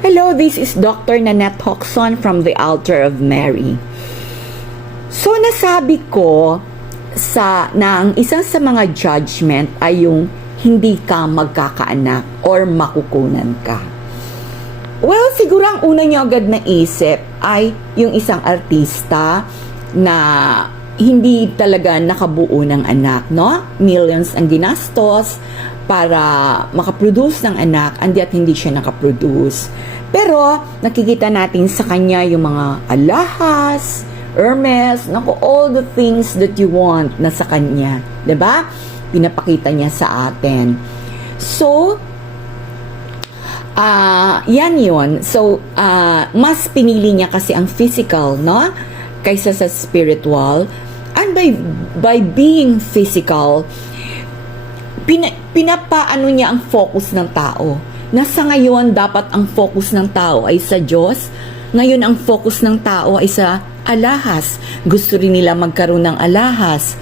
Hello, this is Dr. Nanette Hoxon from the Altar of Mary. So, nasabi ko na ang isang sa mga judgment ay yung hindi ka magkakaanak or makukunan ka. Well, siguro ang una niyo agad naisip ay yung isang artista na hindi talaga nakabuo ng anak, no? Millions ang ginastos para makaproduce ng anak, and yet hindi siya nakaproduce. Pero nakikita natin sa kanya yung mga alahas, Hermes, naku, all the things that you want na sa kanya, 'di ba? Pinapakita niya sa atin. So, yan yun. So, mas pinili niya kasi ang physical, no? Kaysa sa spiritual. And by being physical, pinapaano niya ang focus ng tao. Nasa ngayon, dapat ang focus ng tao ay sa Diyos. Ngayon, ang focus ng tao ay sa alahas. Gusto rin nila magkaroon ng alahas.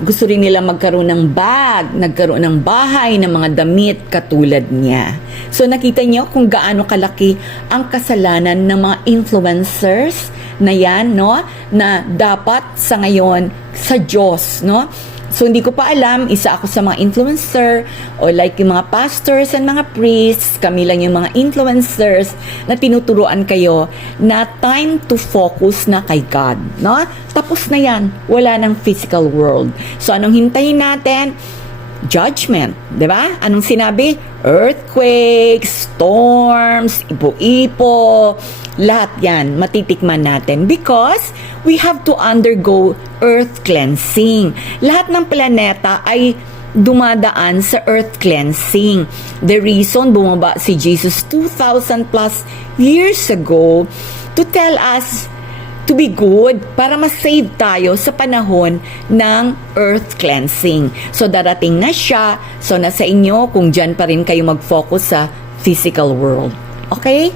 Gusto rin nila magkaroon ng bag, nagkaroon ng bahay, ng mga damit katulad niya. So nakita niyo kung gaano kalaki ang kasalanan ng mga influencers na yan, no? Na dapat sa ngayon sa Diyos, no? So hindi ko pa alam, isa ako sa mga influencer o like yung mga pastors and mga priests, kami lang yung mga influencers na tinuturuan kayo na time to focus na kay God, no? Tapos na yan, wala ng physical world. So anong hintayin natin? Judgment, di ba? Anong sinabi? Earthquakes, storms, ipo-ipo, lahat yan, matitikman natin because we have to undergo earth cleansing. Lahat ng planeta ay dumadaan sa earth cleansing. The reason bumaba si Jesus 2,000 plus years ago to tell us to be good para ma-save tayo sa panahon ng earth cleansing. So darating na siya. So nasa inyo kung dyan pa rin kayo mag-focus sa physical world. Okay?